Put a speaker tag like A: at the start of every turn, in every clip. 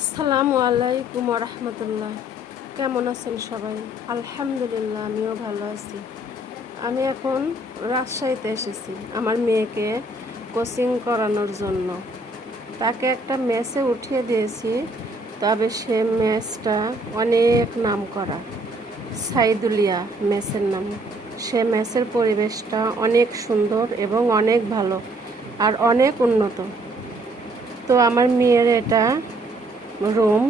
A: আসসালামু আলাইকুম রহমতুল্লাহ। কেমন আছেন সবাই? আলহামদুলিল্লাহ, আমিও ভালো আছি। আমি এখন রাজশাহীতে এসেছি আমার মেয়েকে কোচিং করানোর জন্য। তাকে একটা মেসে উঠিয়ে দিয়েছি, তবে সে মেসটা অনেক নাম করা সাইদুলিয়া মেসের নাম। সে মেসের পরিবেশটা অনেক সুন্দর এবং অনেক ভালো আর অনেক উন্নত। তো আমার মেয়ের এটা রুম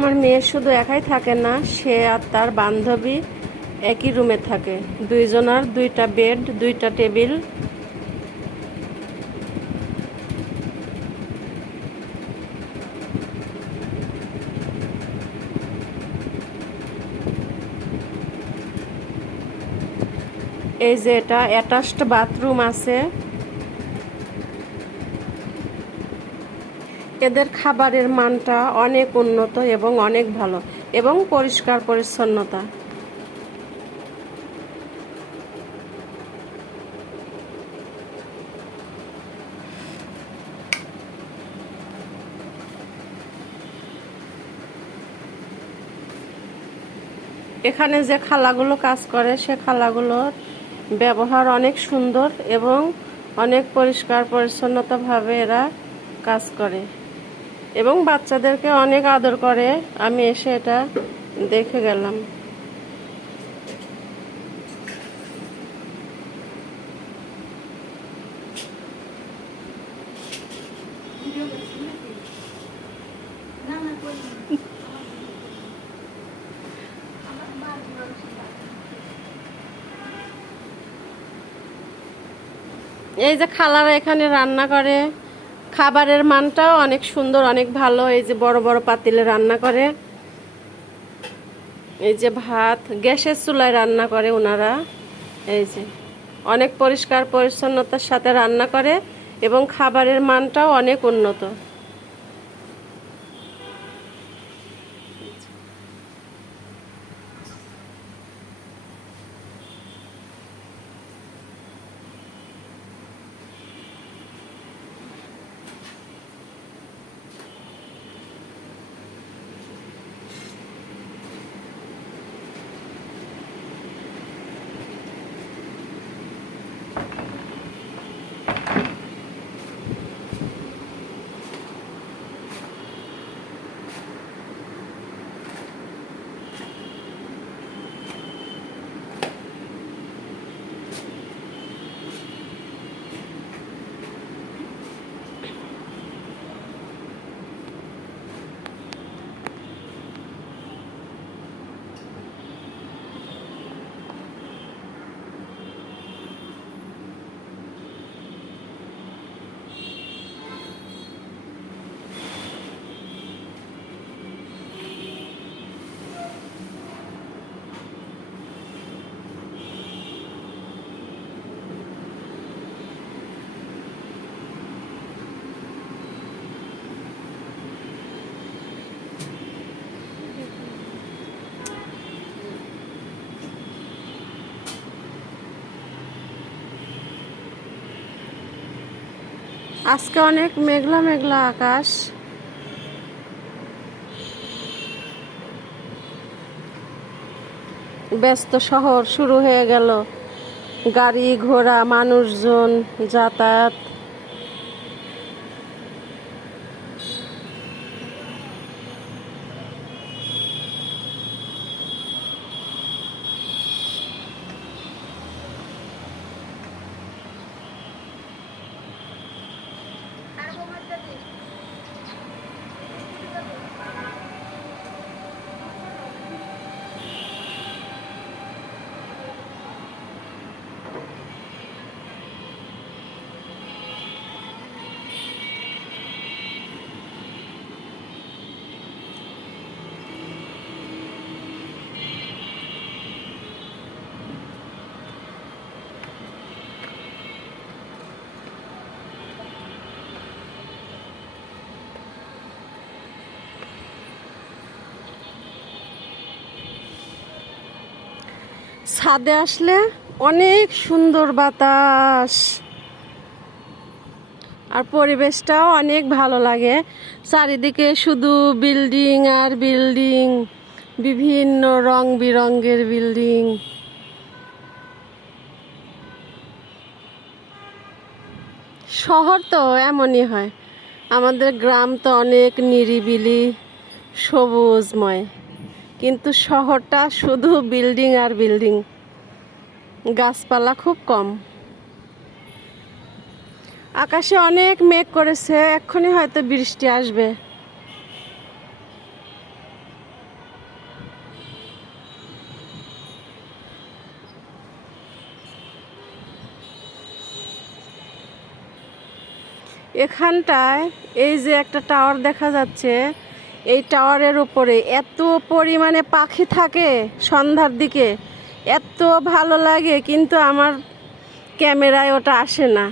A: আমার মেয়ে শুধু একাই থাকে না, সে আর তার বান্ধবী একই রুমে থাকে। দুইজনার দুইটা বেড, দুইটা টেবিল। এই যে এটা অ্যাটাচড বাথরুম আছে। এদের খাবারের মানটা অনেক উন্নত এবং অনেক ভালো এবং পরিষ্কার পরিচ্ছন্নতা। এখানে যে খালাগুলো কাজ করে, সে খালাগুলোর ব্যবহার অনেক সুন্দর এবং অনেক পরিষ্কার পরিচ্ছন্নতাভাবে এরা কাজ করে। এবং বাচ্চাদেরকে অনেক আদর করে। আমি এসে এটা দেখে গেলাম। এই যে খালারা এখানে রান্না করে। খাবারের মানটাও অনেক সুন্দর, অনেক ভালো। এই যে বড় বড় পাতিলে রান্না করে। এই যে ভাত, গ্যাসের চুলায় রান্না করে ওনারা। এই যে অনেক পরিষ্কার পরিচ্ছন্নতার সাথে রান্না করে এবং খাবারের মানটাও অনেক উন্নত। আজকে অনেক মেঘলা মেঘলা আকাশ। ব্যস্ত শহর শুরু হয়ে গেল। গাড়ি ঘোড়া মানুষজন যাতায়াত। ছাদে আসলে অনেক সুন্দর বাতাস। আর পরিবেশটাও অনেক ভালো লাগে। চারিদিকে শুধু বিল্ডিং আর বিল্ডিং, বিভিন্ন রং বিরঙ্গের বিল্ডিং। শহর তো এমনই হয়, আমাদের গ্রাম তো অনেক নিরিবিলি, সবুজময়। কিন্তু শহরটা শুধু বিল্ডিং আর বিল্ডিং। গাছপালা খুব কম। আকাশে অনেক মেঘ করেছে, এক্ষুনি হয়তো বৃষ্টি আসবে। এখানটায় এই যে একটা টাওয়ার দেখা যাচ্ছে, এই টাওয়ারের উপরে এত পরিমাণে পাখি থাকে সন্ধ্যার দিকে। এত ভালো লাগে কিন্তু আমার ক্যামেরায় ওটা আসে না।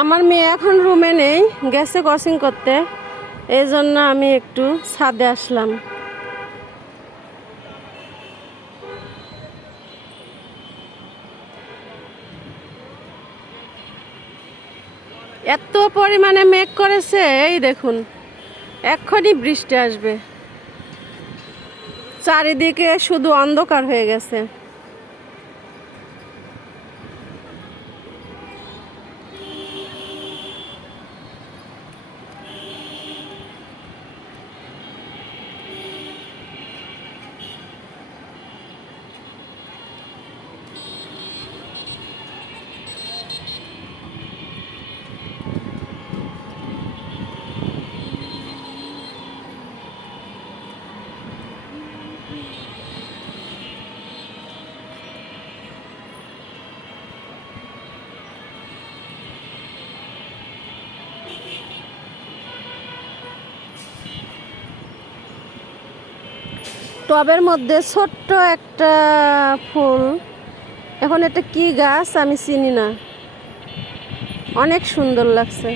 A: আমার মেয়ে এখন রুমে নেই, গেছে ক্রসিং করতে। এই জন্য আমি একটু ছাদে আসলাম। এত পরিমাণে মেঘ করেছে, এই দেখুন, এক্ষুনি বৃষ্টি আসবে। চারিদিকে শুধু অন্ধকার হয়ে গেছে। টবের মধ্যে ছোট্ট একটা ফুল। এখন এটা কি গাছ আমি চিনি না। অনেক সুন্দর লাগছে।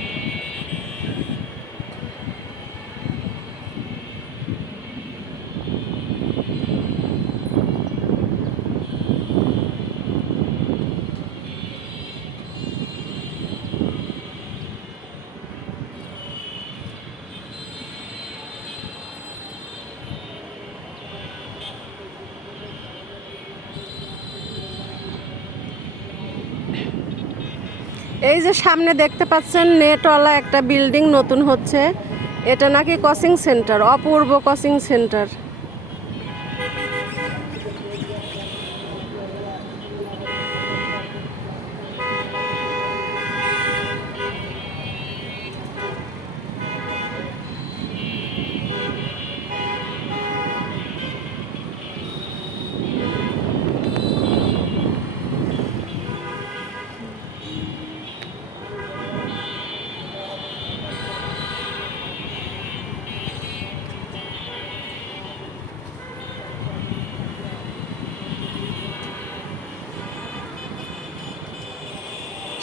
A: এই যে সামনে দেখতে পাচ্ছেন নেটওয়ালা একটা বিল্ডিং নতুন হচ্ছে। এটা নাকি coaching centre, Apurba coaching centre.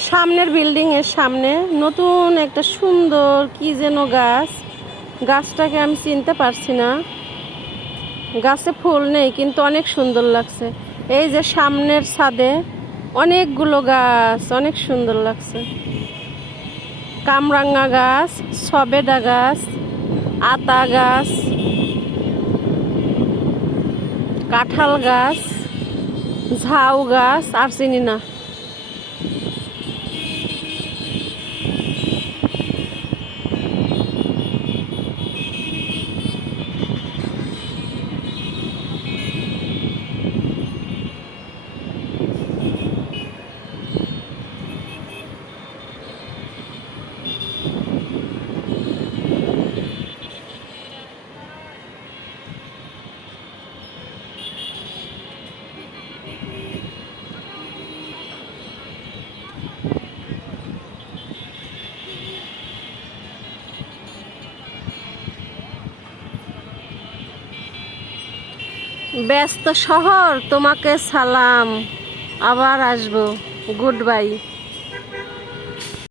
A: সামনের বিল্ডিং এর সামনে নতুন একটা সুন্দর কি যেন গাছ। গাছটাকে আমি চিনতে পারছি না। গাছে ফুল নেই, কিন্তু অনেক সুন্দর লাগছে। এই যে সামনের ছাদে অনেকগুলো গাছ, অনেক সুন্দর লাগছে। কামরাঙ্গা গাছ, সবেদা গাছ, আতা গাছ, কাঁঠাল গাছ, ঝাউ গাছ, আর চিনি না। ব্যস্ত শহর তোমাকে সালাম। আবার আসব। Good bye.